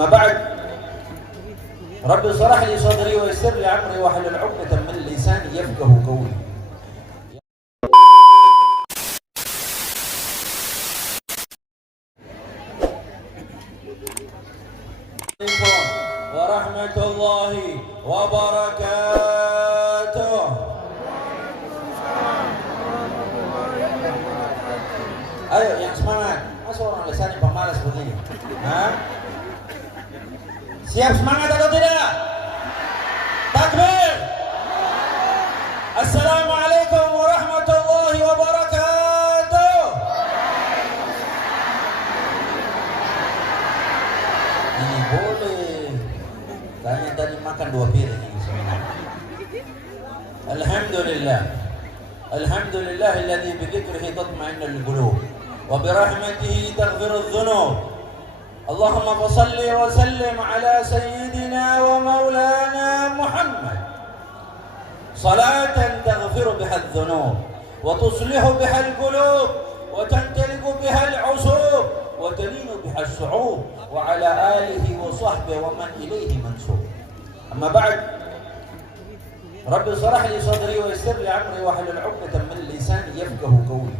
أما بعد رب اشرح لي صدري ويسر لي أمري واحلل عقدة من لساني يفقهوا قولي. ورحمة الله وبركاته. Ayo yang semangat. Masa orang lisannya pemalas begini? Hah? Siap semangat atau tidak? Takbir. Assalamualaikum warahmatullahi wabarakatuh. Ini boleh. Kayaknya tadi makan 2 piring ini semua. Alhamdulillah. Alhamdulillah alladzi bi dzikrihi tatma'innul qulub wa bi rahmatihi taghfirudz dzunub. Allahumma shalli wa sallim ala sayyidina wa maulana Muhammad. Salatan taghfiru biha adh-dhunub wa tuslihu biha al-qulub wa tantaliqu biha al-'usub wa talinu biha as-su'ub wa ala alihi wa sahbihi wa man ilayhi mansub. Amma ba'd. Rabbi shrah li sadri wa yassir li amri wa hlul 'uqdatam min lisani yafqahu qawli.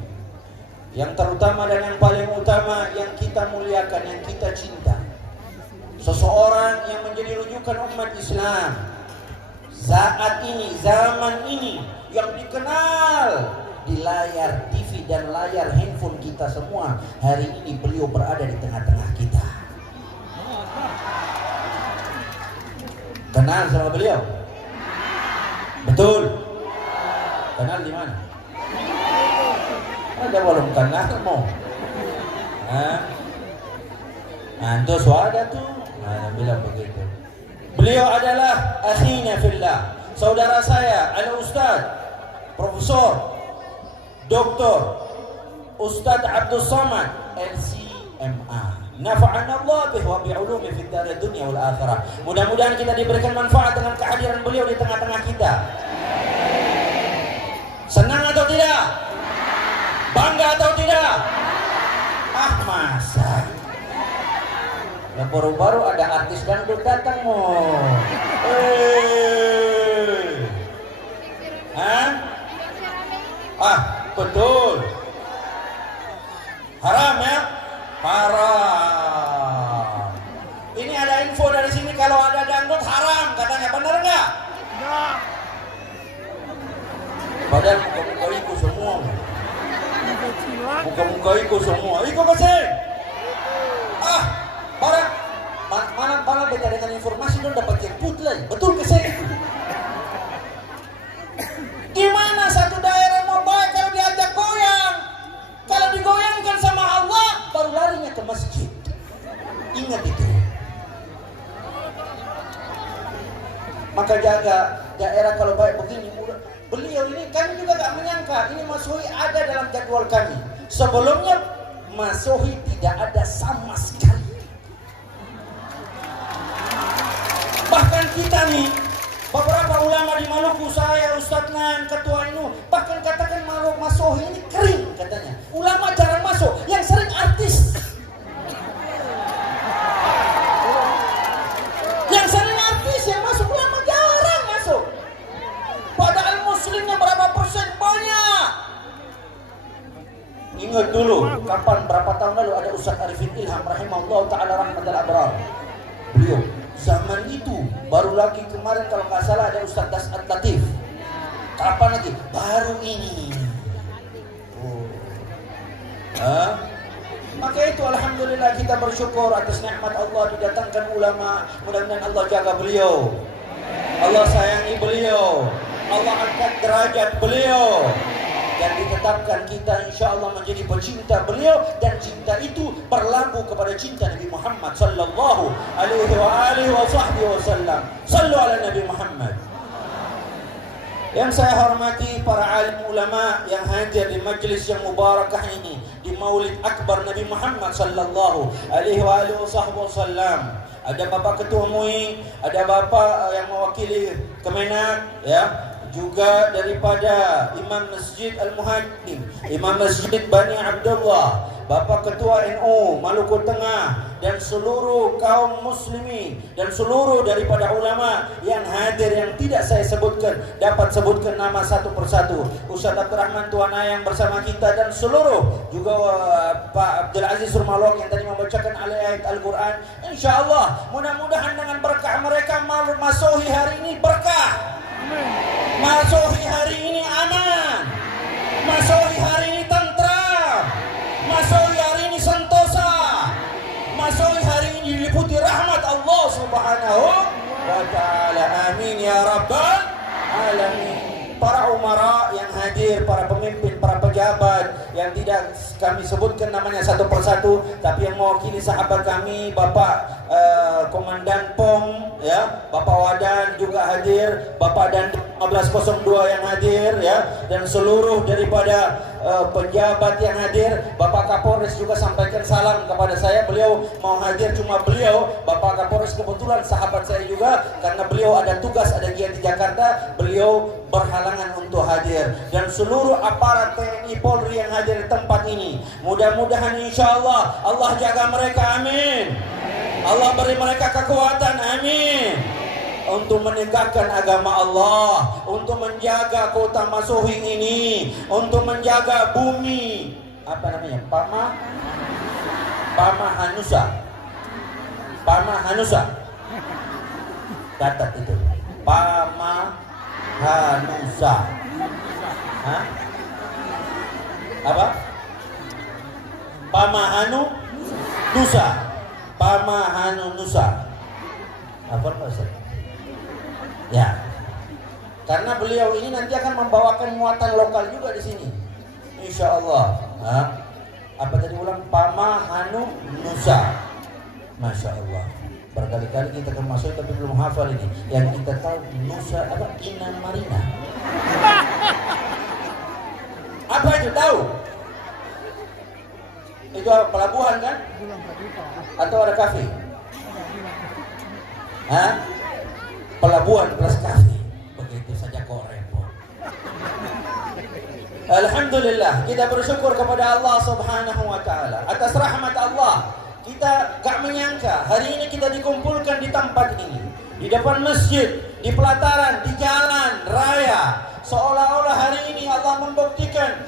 Yang terutama dan yang paling utama yang kita muliakan, yang kita cinta, seseorang yang menjadi rujukan umat Islam saat ini, zaman ini, yang dikenal di layar TV dan layar handphone kita semua. Hari ini beliau berada di tengah-tengah kita. Kenal sama beliau? Betul. Kenal di mana? Ada belum kenal mau? Antu suara tuh. Bilang begitu. Beliau adalah akhina fillah, saudara saya, Al-Ustaz Profesor Dr. Ustaz Abdul Somad LCMA. Nafa'ana Allah bih wa bi'ulumi fid dar dunya wal akhirah. Mudah-mudahan kita diberikan manfaat dengan kehadiran beliau di tengah-tengah kita. Senang atau tidak? Bangga atau tidak? Masa baru-baru ada artis dangdut datang mau. Betul. Haram ya? Haram. Ini ada info dari sini kalau ada dangdut haram katanya, benar enggak? Enggak. Padahal muka-muka iku semua. Muka-muka iku semua. Iku kasih. Mana beda dengan informasi dong dapat jemput lagi. Betul kasih. Gimana satu daerah mau baik kalau diajak goyang? Kalau digoyangkan sama Allah baru larinya ke masjid. Ingat itu. Maka jaga daerah kalau baik begini. Beliau ini kami juga gak menyangka ini Mas Sohi ada dalam jadwal kami. Sebelumnya Mas Sohi tidak ada sama sekali. Bahkan kita nih, beberapa ulama di Maluku, saya, Ustadz Nan, Ketua Inu, bahkan katakan Mas Sohi ini kering katanya. Ulama jarang masuk, yang sering artis. Yang sering artis yang masuk, ulama jarang masuk. Padahal muslimnya berapa persen? Banyak. Ingat dulu, berapa tahun lalu ada Ustadz Arifin Ilham rahimahullah ta'ala rahmatal abrar. Beliau zaman itu baru lagi kemarin kalau nggak salah ada Ustadz Das'at Latif. Kapan lagi? Baru ini. Maka itu alhamdulillah kita bersyukur atas nikmat Allah didatangkan ulama. Mudah-mudahan Allah jaga beliau, Allah sayangi beliau, Allah angkat derajat beliau, dan ditetapkan kita insya Allah menjadi pecinta beliau, dan cinta itu berlaku kepada cinta Nabi Muhammad sallallahu alaihi wasallam. Sallu ala Nabi Muhammad. Yang saya hormati para alim ulama yang hadir di majlis yang mubarakah ini, di Maulid Akbar Nabi Muhammad sallallahu alaihi wasallam. Ada Bapak Ketua MUI, ada Bapak yang mewakili Kemenak, ya, juga daripada Imam Masjid Al-Muhajim, Imam Masjid Bani Abdullah, Bapak Ketua NU Maluku Tengah dan seluruh kaum muslimin dan seluruh daripada ulama yang hadir yang tidak saya sebutkan, dapat sebutkan nama satu persatu. Ustaz Abdul Rahman Tuanayang bersama kita dan seluruh juga Pak Abdul Aziz Surmalok yang tadi membacakan ayat Al-Quran. InsyaAllah mudah-mudahan dengan berkah mereka masuhi hari ini berkah, masuhi hari ini aman, masuhi hari ini tentram, masuhi hari ini sentosa, masuhi hari ini diliputi rahmat Allah Subhanahu wa ta'ala. Amin ya rabbal alamin. Para umara yang hadir, para pemimpin, para pejabat yang tidak kami sebutkan namanya satu persatu, tapi yang mewakili sahabat kami, Bapak Komandan POM, ya, Bapak Wadan juga hadir, Bapak dan 1502 yang hadir, ya, dan seluruh daripada pejabat yang hadir. Bapak Kapolres juga sampaikan salam kepada saya. Beliau mau hadir, cuma beliau Bapak Kapolres kebetulan sahabat saya juga, karena beliau ada tugas, ada giat di Jakarta, beliau berhalangan untuk hadir. Dan seluruh aparat TNI Polri yang hadir di tempat ini, mudah-mudahan insyaAllah Allah jaga mereka, amin. Allah beri mereka kekuatan, amin, untuk menegakkan agama Allah, untuk menjaga kota Masuhi ini, untuk menjaga bumi, apa namanya, Pamahanusa, catat itu, Pamahanusa, hah? Apa? Pamahanusa, apa maksud? Ya, karena beliau ini nanti akan membawakan muatan lokal juga di sini, insya Allah. Apa tadi ulang? Pamahanusa, masya Allah. Berkali-kali kita ke Masuhi tapi belum hafal ini. Yang kita tahu Nusa apa? Inam Marina. Apa itu tahu? Itu pelabuhan kan? Atau ada kafe? Hah? Pelabuhan plus kafe. Begitu saja kok repot. Alhamdulillah, kita bersyukur kepada Allah Subhanahu wa ta'ala atas rahmat Allah. Kita gak menyangka hari ini kita dikumpulkan di tempat ini, di depan masjid, di pelataran, di jalan raya. Seolah-olah hari ini Allah membuktikan,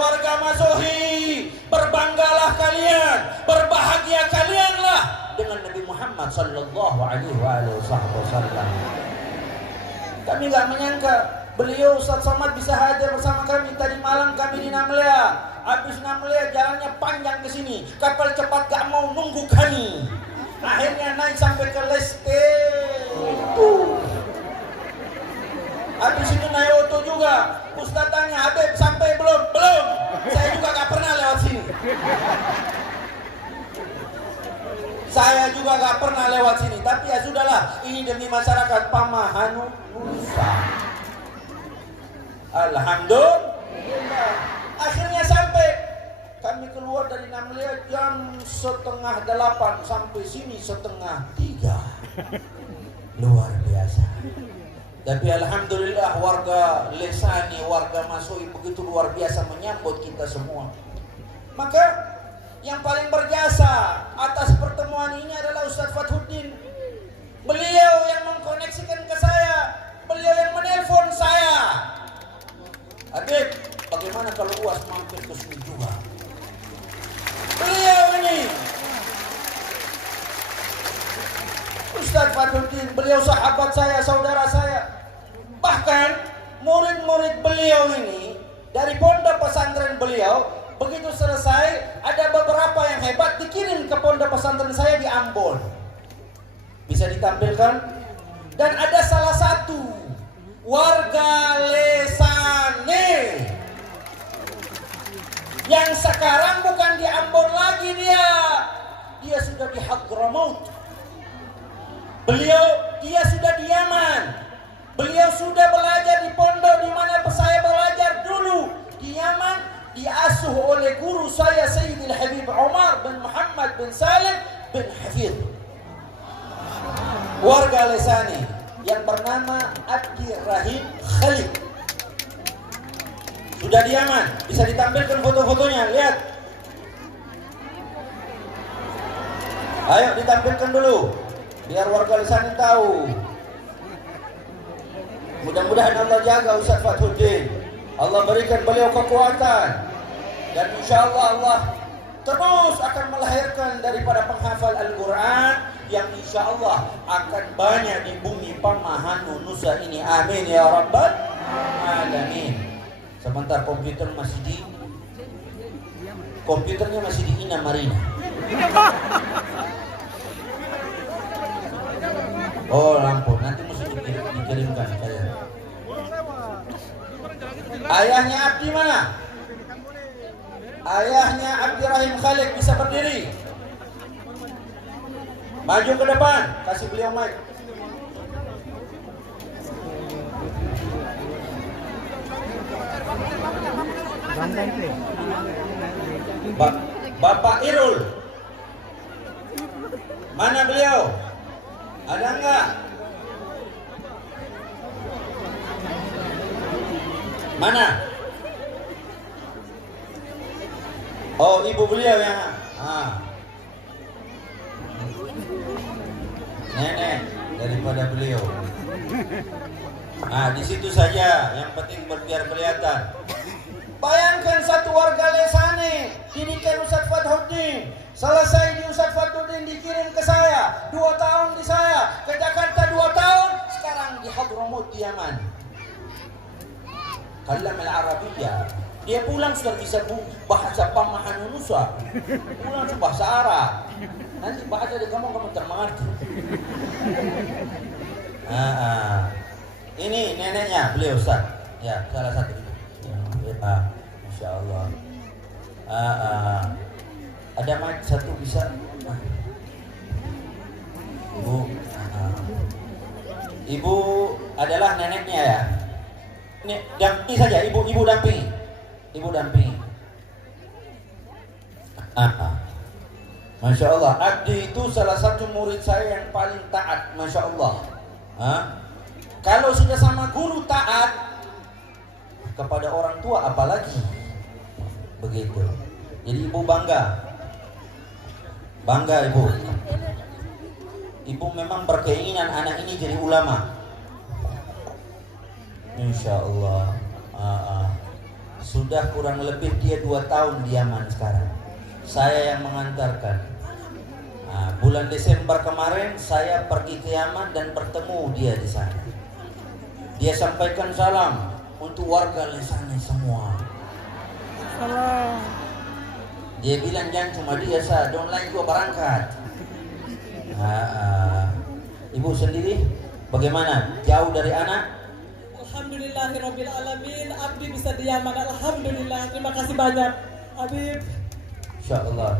warga Masuhi, berbanggalah kalian, berbahagia kalianlah dengan Nabi Muhammad sallallahu alaihi wasallam. Kami gak menyangka beliau Ustaz Somad bisa hadir bersama kami. Tadi malam kami di Namlea, habis Namlea jalannya panjang ke sini, kapal cepat gak mau nunggu kami, akhirnya naik sampai ke Leste. Habis itu naik auto juga. Ustaz tanya, Habib sampai belum? Belum. Saya juga gak pernah lewat sini. Saya juga gak pernah lewat sini. Tapi ya sudahlah, ini demi masyarakat Pamahanusa. Alhamdulillah. Akhirnya sampai. Kami keluar dari Namlea jam 7:30 sampai sini 2:30. Luar biasa. Tapi alhamdulillah warga Lesani, warga Masuhi begitu luar biasa menyambut kita semua. Maka yang paling berjasa atas pertemuan ini adalah Ustaz Fathuddin. Beliau yang mengkoneksikan ke saya, beliau yang menelpon saya. Adik, bagaimana kalau UAS mampir ke sini juga? Beliau ini Ustaz Fathuddin, beliau sahabat saya, saudara saya. Bahkan murid-murid beliau ini dari pondok pesantren beliau, begitu selesai ada beberapa yang hebat dikirim ke pondok pesantren saya di Ambon. Bisa ditampilkan? Dan ada salah satu warga Lesane yang sekarang bukan di Ambon lagi, dia sudah di Hadramaut. Dia sudah di Yaman. Beliau sudah belajar di pondok di mana saya belajar dulu di Yaman, diasuh oleh guru saya Sayyidil Habib Umar bin Muhammad bin Salim bin Hafidh. Warga Lesani yang bernama Abdi Rahim Khalid. Sudah di Yaman, bisa ditampilkan foto-fotonya, lihat. Ayo ditampilkan dulu, biar warga Lisanin tahu. Mudah-mudahan Allah jaga Ustaz Fathuddin, Allah berikan beliau kekuatan, dan insya Allah terus akan melahirkan daripada penghafal Al-Quran yang insya Allah akan banyak di bumi Pamahanu Nusa ini. Amin ya Rabbal Alamin. Sebentar, komputernya masih di Ina Marina. Oh lampu, nanti mesti dikirimkan saya. Ayahnya Abdi mana? Ayahnya Abdi Rahim Khalik bisa berdiri. Maju ke depan, kasih beliau mic. Bapak Irul, mana beliau? Ada enggak? Mana? Oh, ibu beliau yang nenek daripada beliau. Di situ saja, yang penting biar kelihatan. Bayangkan satu warga Lesane didikan Ustaz Fathuddin, selesai di Ustaz Fathuddin dikirim ke saya, 2 tahun di saya, ke Jakarta 2 tahun, sekarang di Hadramut di Yaman. Kalam al-Arabiyah, dia pulang sudah bisa bahasa Pamahanu Nusa, pulang bahasa Arab. Nanti bahasa dia kamu termengerti. Ini neneknya beliau Ustaz, ya salah satu. Masya Allah. Ada mic satu bisa. Ibu adalah neneknya ya. Ini dampingi saja, ibu dampingi. Ibu dampingi. Masya Allah. Abdi itu salah satu murid saya yang paling taat. Masya Allah. Kalau sudah sama guru taat, kepada orang tua apalagi begitu. Jadi ibu bangga ibu. Ibu memang berkeinginan anak ini jadi ulama. Insya Allah. Sudah kurang lebih dia 2 tahun di Yaman sekarang. Saya yang mengantarkan. Bulan Desember kemarin saya pergi ke Yaman dan bertemu dia di sana. Dia sampaikan salam untuk warga Lesane semua. Salam. Dia bilang jangan cuma dia sah, don lain juga berangkat. Ibu sendiri bagaimana? Jauh dari anak? Alhamdulillahirabbil alamin. Abdi bisa di Yaman. Alhamdulillah. Terima kasih banyak, Habib. Insyaallah.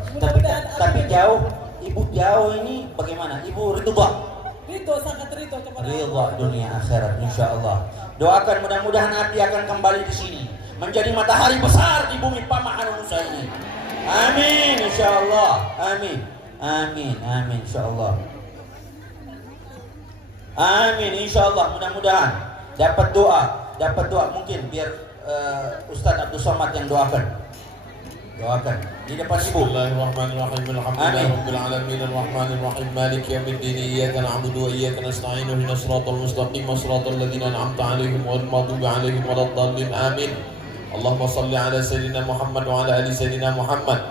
Tapi jauh, ibu jauh ini bagaimana? Ibu ridho sangat ridho kepada Allah. Dunia akhirat insyaallah. Doakan mudah-mudahan Abdi akan kembali di sini menjadi matahari besar di bumi Pamahanu Nusa ini. Amin insyaallah. Amin insyaallah. Amin insyaallah. Mudah-mudahan dapat doa mungkin biar Ustaz Abdul Somad yang doakan di depan ibu. Bismillahirrahmanirrahim. Alhamdulillahirabbil alamin arrahmanir rahim maliki yaumiddin iyyaka na'budu wa iyyaka nasta'in ihdinas siratal mustaqim siratal ladzina an'amta 'alaihim ghairil maghdubi 'alaihim waladdallin. Amin. Allahumma shalli ala sayyidina Muhammad wa ala ali sayyidina Muhammad.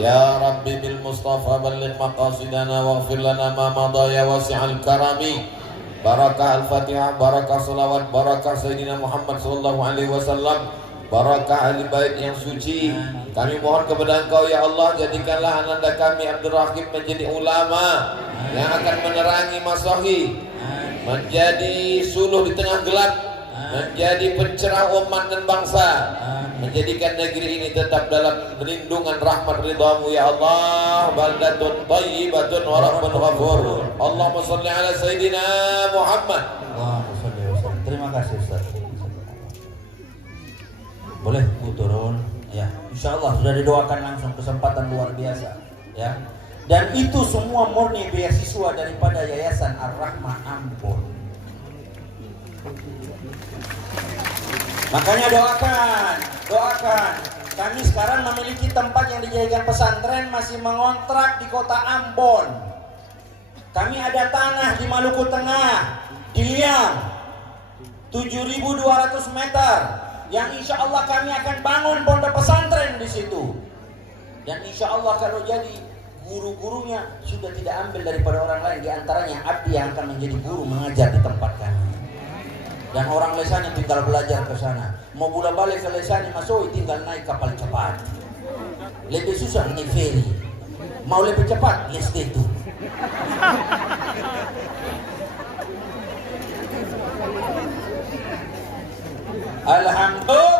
Ya Rabbi bil Mustafa balligh maqasidana waghfir lana ma madha ya wasi'al karami. Barakah al-Fatihah, barakah salawat, barakah sayyidina Muhammad sallallahu alaihi wasallam. Barakah ahli bait yang suci. Kami mohon kepada Engkau ya Allah, jadikanlah ananda kami Abdul Rahim menjadi ulama yang akan menerangi masahi, menjadi suluh di tengah gelap, menjadi pencerah umat dan bangsa, menjadikan negeri ini tetap dalam perlindungan rahmat ridhamu ya Allah. Baldatun thayyibatun wa rabbun ghafur. Allahumma shalli ala sayyidina Muhammad. Terima kasih Ustaz. Boleh Bu turun ya. Insyaallah sudah didoakan langsung, kesempatan luar biasa ya. Dan itu semua murni beasiswa daripada Yayasan Ar-Rahmah Ambon. Makanya doakan. Kami sekarang memiliki tempat yang dijadikan pesantren, masih mengontrak di kota Ambon. Kami ada tanah di Maluku Tengah, di Liang, 7.200 meter, yang insya Allah kami akan bangun pondok pesantren di situ. Dan insya Allah kalau jadi, guru-gurunya sudah tidak ambil daripada orang lain, di antaranya Abdi yang akan menjadi guru mengajar di tempat kami. Dan orang Lesani tinggal belajar ke sana. Mau bola balik ke Lesani Masoi tinggal naik kapal cepat. Lebih susah naik feri. Mau lebih cepat, yes itu. Alhamdulillah.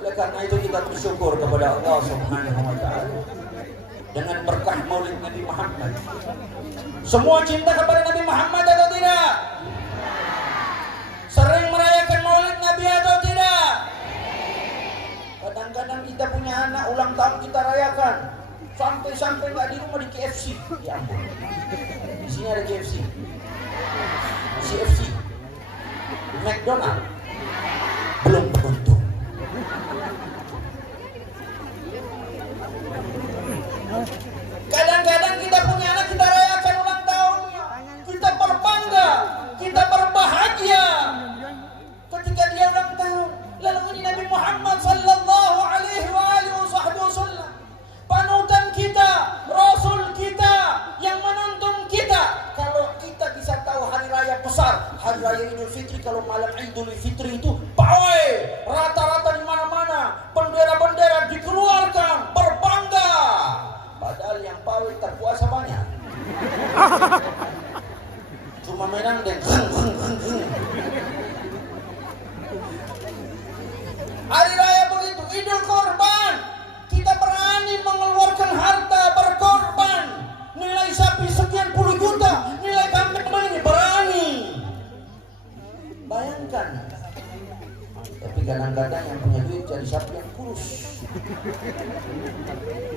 Oleh karena itu kita bersyukur kepada Allah Subhanahu wa taala dengan berkah Maulid Nabi Muhammad. Semua cinta kepada Nabi Muhammad atau tidak? Sering merayakan Maulid Nabi atau tidak? Kadang-kadang kita punya anak ulang tahun kita rayakan. Sampai nggak di rumah di KFC. Ya ampun. Di sini ada KFC. CFC. McDonald. Belum beruntung. Kadang-kadang kita punya anak, kita rayakan ulang tahunnya. Kita berbangga, kita berbahagia ketika dia ulang tahun. Lalu ini Nabi Muhammad sallallahu alaihi wasallam, panutan kita, Rasul kita yang menuntun kita. Kalau kita bisa tahu hari raya besar, hari raya Idul Fitri, kalau malam Idul Fitri itu pawai rata-rata di mana-mana, bendera-bendera dikeluarkan, berbangga. Padahal yang pawai terpuasa banyak. Cuma menang dan hari raya begitu, Idul Korban. Kita berani mengeluarkan harta berkorban. Nilai sapi sekian puluh juta, nilai kambing ini berani. Bayangkan. Tapi kadang-kadang yang punya duit jadi sapi yang kurus.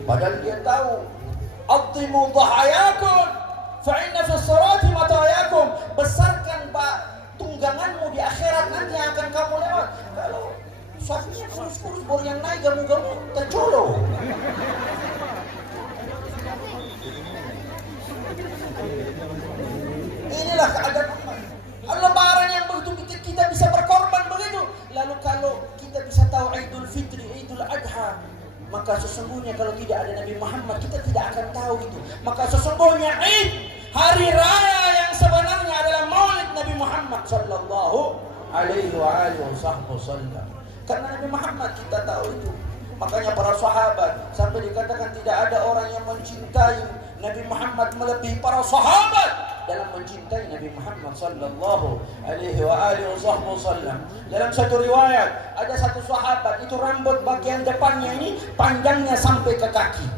Padahal dia tahu, "Adhimu dhahayakum fa inna fi sharati matayakum." Besarkan tungganganmu di akhirat, nanti akan kamu lewat. Kalau sapinya kurus-kurus baru yang naik gamu-gamu tercolok. Inilah keadaan Lebaran yang begitu kita bisa berkorban begitu. Lalu kalau kita bisa tahu Idul Fitri, Idul Adha, maka sesungguhnya kalau tidak ada Nabi Muhammad kita tidak akan tahu itu. Maka sesungguhnya Id, hari raya yang sebenarnya adalah Maulid Nabi Muhammad sallallahu alaihi wasallam. Karena Nabi Muhammad kita tahu itu. Makanya para sahabat sampai dikatakan tidak ada orang yang mencintai Nabi Muhammad melebihi para sahabat dalam mencintai Nabi Muhammad sallallahu alaihi wasallam. Dalam satu riwayat ada satu sahabat itu rambut bagian depannya ini panjangnya sampai ke kaki.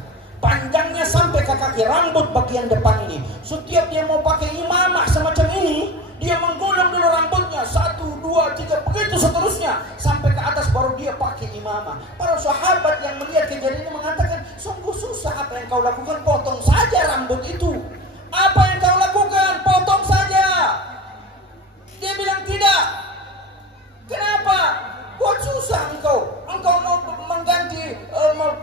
Panjangnya sampai ke kaki, rambut bagian depan ini. Setiap dia mau pakai imamah semacam ini, dia menggulung dulu rambutnya 1, 2, 3 begitu seterusnya sampai ke atas baru dia pakai imamah. Para sahabat yang melihat kejadian ini mengatakan, sungguh susah apa yang kau lakukan, potong saja rambut itu. Apa yang kau lakukan, potong saja. Dia bilang tidak. Kenapa? Buat susah engkau mau mengganti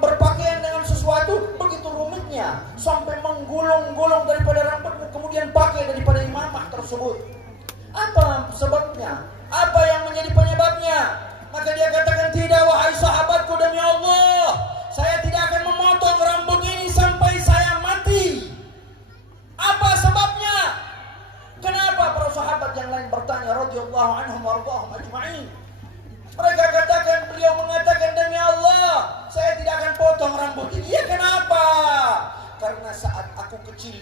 berpakaian dengan sesuatu begitu rumitnya sampai menggulung-gulung daripada rambutmu kemudian pakai daripada imamah tersebut. Apa sebabnya? Apa yang menjadi penyebabnya? Maka dia katakan, tidak wahai sahabatku, demi Allah saya tidak akan memotong rambut ini sampai saya mati. Apa sebabnya? Kenapa? Para sahabat yang lain bertanya radhiyallahu anhum warḍahum ajma'in. Mereka katakan, beliau mengatakan, demi Allah saya tidak akan potong rambut ini. Ya kenapa? Karena saat aku kecil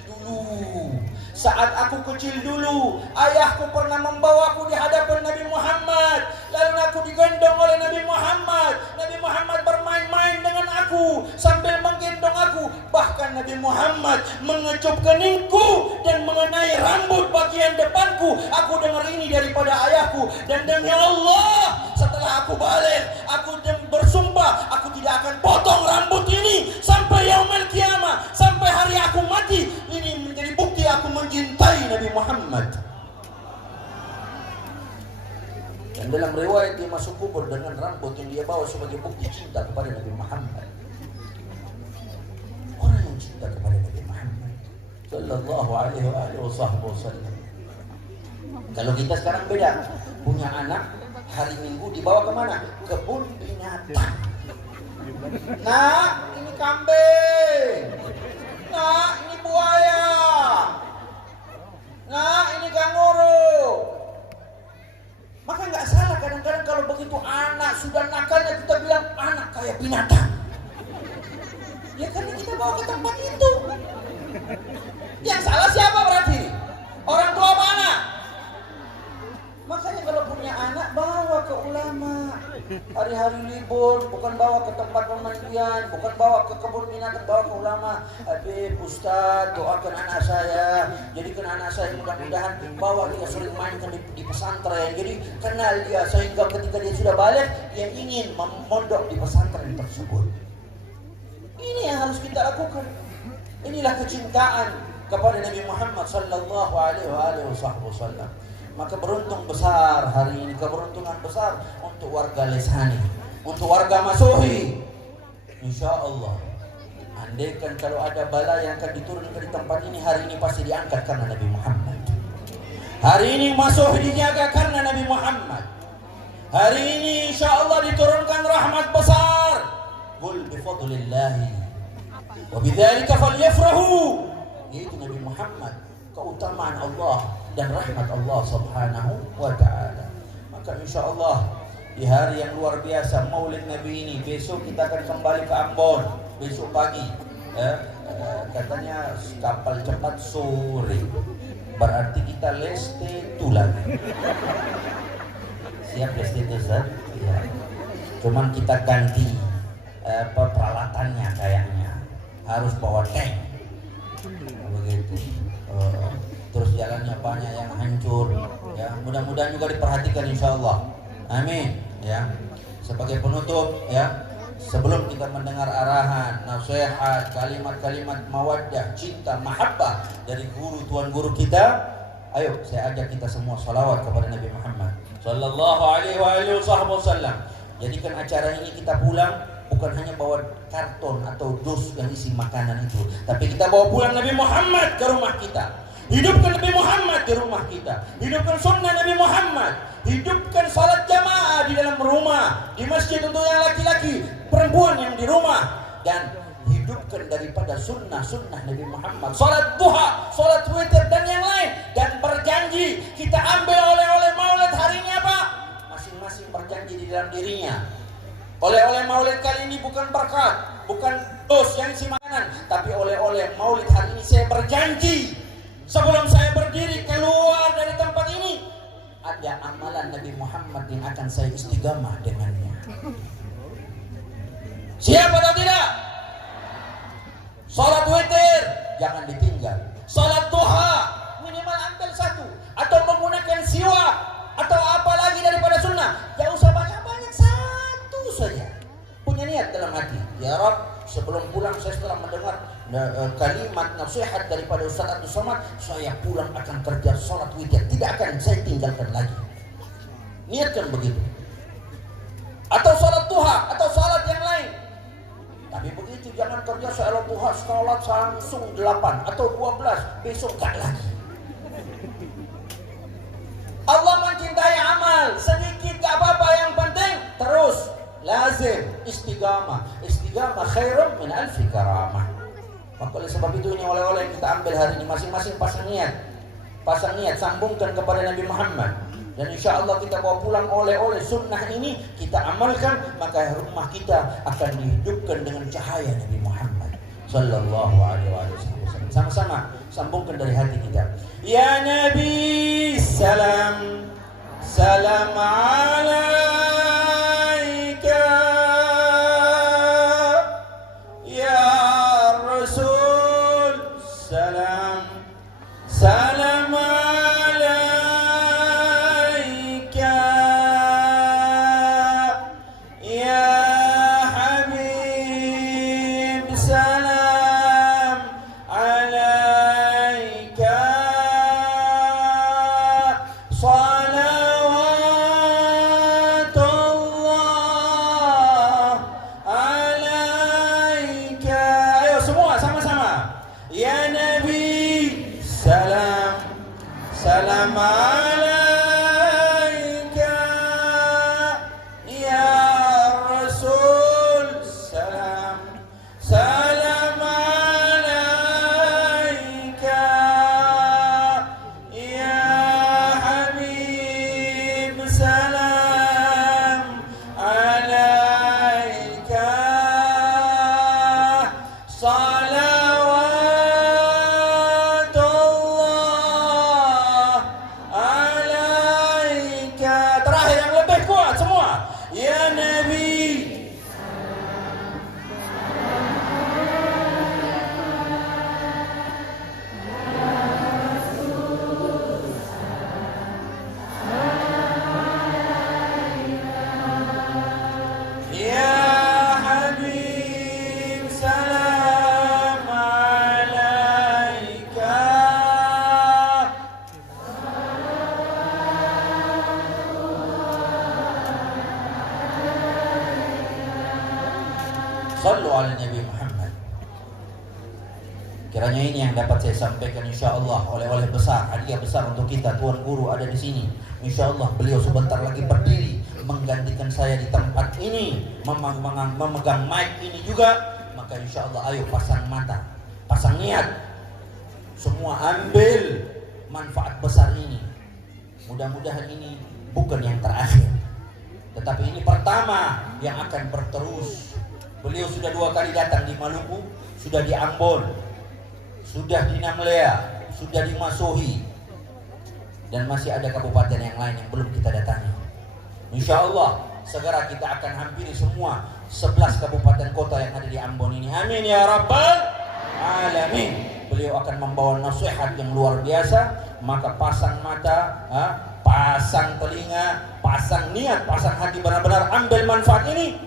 dulu, ayahku pernah membawaku di hadapan Nabi Muhammad. Lalu aku digendong oleh Nabi Muhammad. Nabi Muhammad bermain-main dengan aku sambil menggendong aku. Bahkan Nabi Muhammad mengecup keningku dan mengenai rambut bagian depanku. Aku dengar ini daripada ayahku. Dan demi Allah, setelah aku balik, aku bersumpah aku tidak akan potong rambut ini sampai yaumil qiyamah, sampai hari aku mati. Ini menjadi bukti aku mencintai Nabi Muhammad. Dan dalam riwayat dia masuk kubur dengan rambut yang dia bawa sebagai bukti cinta kepada Nabi Muhammad. Orang yang cinta kepada Nabi Muhammad Sallallahu alaihi wasallam. Kalau kita sekarang beda, punya anak hari Minggu dibawa kemana? Kebun binatang. Nah, ini kambing. Nah, ini buaya. Nah, ini kanguru. Maka nggak salah kadang-kadang kalau begitu anak sudah nakalnya kita bilang anak kayak binatang. Ya karena kita bawa ke tempat itu. Yang salah siapa berarti? Orang tua apa anak? Makanya kalau punya anak bawa ke ulama. Hari-hari libur bukan bawa ke tempat pemandian, bukan bawa ke kebun binatang, bawa ke ulama. Habib, Ustaz, doakan anak saya, jadikan anak saya mudah-mudahan bawa dia sering mainkan di pesantren. Jadi kenal dia sehingga ketika dia sudah balik, dia ingin memondok di pesantren tersebut. Ini yang harus kita lakukan. Inilah kecintaan kepada Nabi Muhammad sallallahu alaihi wasallam. Maka beruntung besar hari ini, keberuntungan besar untuk warga Lesani, untuk warga Masuhi. Insya Allah, andaikan kalau ada bala yang akan diturunkan di tempat ini, hari ini pasti diangkat karena Nabi Muhammad. Hari ini Masuhi dijaga karena Nabi Muhammad. Hari ini insya Allah diturunkan rahmat besar. Qul bifadlillahi wa bidzalika falyafrahu. Yaitu Nabi Muhammad, keutamaan Allah dan rahmat Allah subhanahu wa ta'ala. Maka insya Allah di hari yang luar biasa Maulid Nabi ini, besok kita akan kembali ke Ambon besok pagi. Katanya kapal cepat sore, berarti kita leste tulang. Siap leste itu Ustaz? Ya. Cuman kita ganti peralatannya, kayaknya harus bawa tank begitu. Terus jalannya banyak yang hancur, ya mudah-mudahan juga diperhatikan insya Allah, amin. Ya, sebagai penutup, ya sebelum kita mendengar arahan, nasihat, kalimat-kalimat mawaddah, cinta, mahabbah dari guru tuan guru kita, ayo saya ajak kita semua salawat kepada Nabi Muhammad sallallahu alaihi wasallam. Jadikan acara ini kita pulang bukan hanya bawa karton atau dus yang isi makanan itu, tapi kita bawa pulang Nabi Muhammad ke rumah kita. Hidupkan Nabi Muhammad di rumah kita. Hidupkan sunnah Nabi Muhammad. Hidupkan salat jamaah di dalam rumah, di masjid untuk yang laki-laki, perempuan yang di rumah. Dan hidupkan daripada sunnah-sunnah Nabi Muhammad, salat duha, salat witir dan yang lain. Dan berjanji kita ambil oleh-oleh maulid hari ini apa? Masing-masing berjanji di dalam dirinya. Oleh-oleh maulid kali ini bukan berkat, bukan dos yang isi makanan, tapi oleh-oleh maulid hari ini saya berjanji, sebelum saya berdiri keluar dari tempat ini, ada amalan Nabi Muhammad yang akan saya istiqamah dengannya. Siap atau tidak? Salat witir jangan ditinggal. Salat duha minimal ambil satu, atau menggunakan siwak atau apa lagi daripada sunnah. Jangan usah banyak-banyak, satu saja. Punya niat dalam hati, ya Rabb, sebelum pulang saya setelah mendengar kalimat nasihat daripada Ustaz Abdul Somad, saya pulang akan kerja sholat witir, tidak akan saya tinggalkan lagi. Niatkan begitu. Atau sholat duha, atau sholat yang lain. Tapi begitu, jangan kerja sholat duha, sholat langsung 8 atau 12, besok gak lagi. Allah mencintai amal, sedikit gak apa-apa, yang penting terus lazim istiqamah. Istiqamah khairun min alfi karamah. Maka oleh sebab itu ini oleh-oleh yang kita ambil hari ini, masing-masing pasang niat, sambungkan kepada Nabi Muhammad, dan insya Allah kita bawa pulang oleh-oleh sunnah ini, kita amalkan, maka rumah kita akan dihidupkan dengan cahaya Nabi Muhammad sallallahu alaihi wasallam. Sama-sama sambungkan dari hati kita. Ya Nabi, salam salam alaika. Salam alaika ya Habib, salam alaika, salawatullah alaika. Ayo semua sama-sama. Ya Nabi salam alaika ya Rasul, salam salam alaika ya Habib, salam alaika salawatullah alaika. Terakhir yang lebih kuat semua, ya Nabi. Ya Habib, salam alaika. Sallu ala Nabi Muhammad. Kiranya ini yang dapat saya sampaikan, insyaallah oleh-oleh besar, hadiah besar untuk kita. Tuan Guru ada di sini. Insyaallah beliau sebentar lagi berdiri menggantikan saya di tempat ini, memegang mic ini juga. Maka insyaallah ayo pasang mata, pasang niat, semua ambil manfaat besar ini. Mudah-mudahan ini bukan yang terakhir, tetapi ini pertama yang akan berterus. Beliau sudah 2 kali datang di Maluku, sudah di Ambon, sudah di Namlea, sudah di Masuhi, dan masih ada kabupaten yang lain yang belum kita datangi. Insyaallah segera kita akan hampiri semua 11 kabupaten kota yang ada di Ambon ini. Amin ya rabbal alamin. Beliau akan membawa nasihat yang luar biasa. Maka pasang mata, pasang telinga, pasang niat, pasang hati, benar-benar ambil manfaat ini,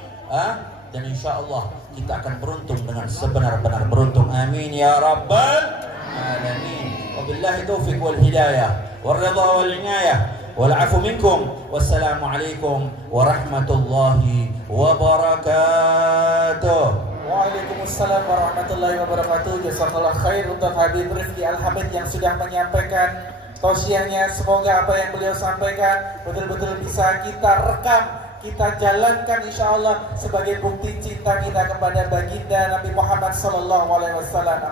dan insyaallah kita akan beruntung dengan sebenar-benar beruntung. Amin ya rabbal alamin. Wabillahi taufiq wal hidayah wal ridha wal inayah wal afu minkum. Wassalamualaikum warahmatullahi wabarakatuh. Waalaikumsalam warahmatullahi wabarakatuh. Jazakallah khair untuk Habib Rifki Al-Hamid yang sudah menyampaikan tausiahnya. Semoga apa yang beliau sampaikan betul-betul bisa kita rekam, kita jalankan insyaallah sebagai bukti cinta kita kepada baginda Nabi Muhammad sallallahu alaihi wasallam.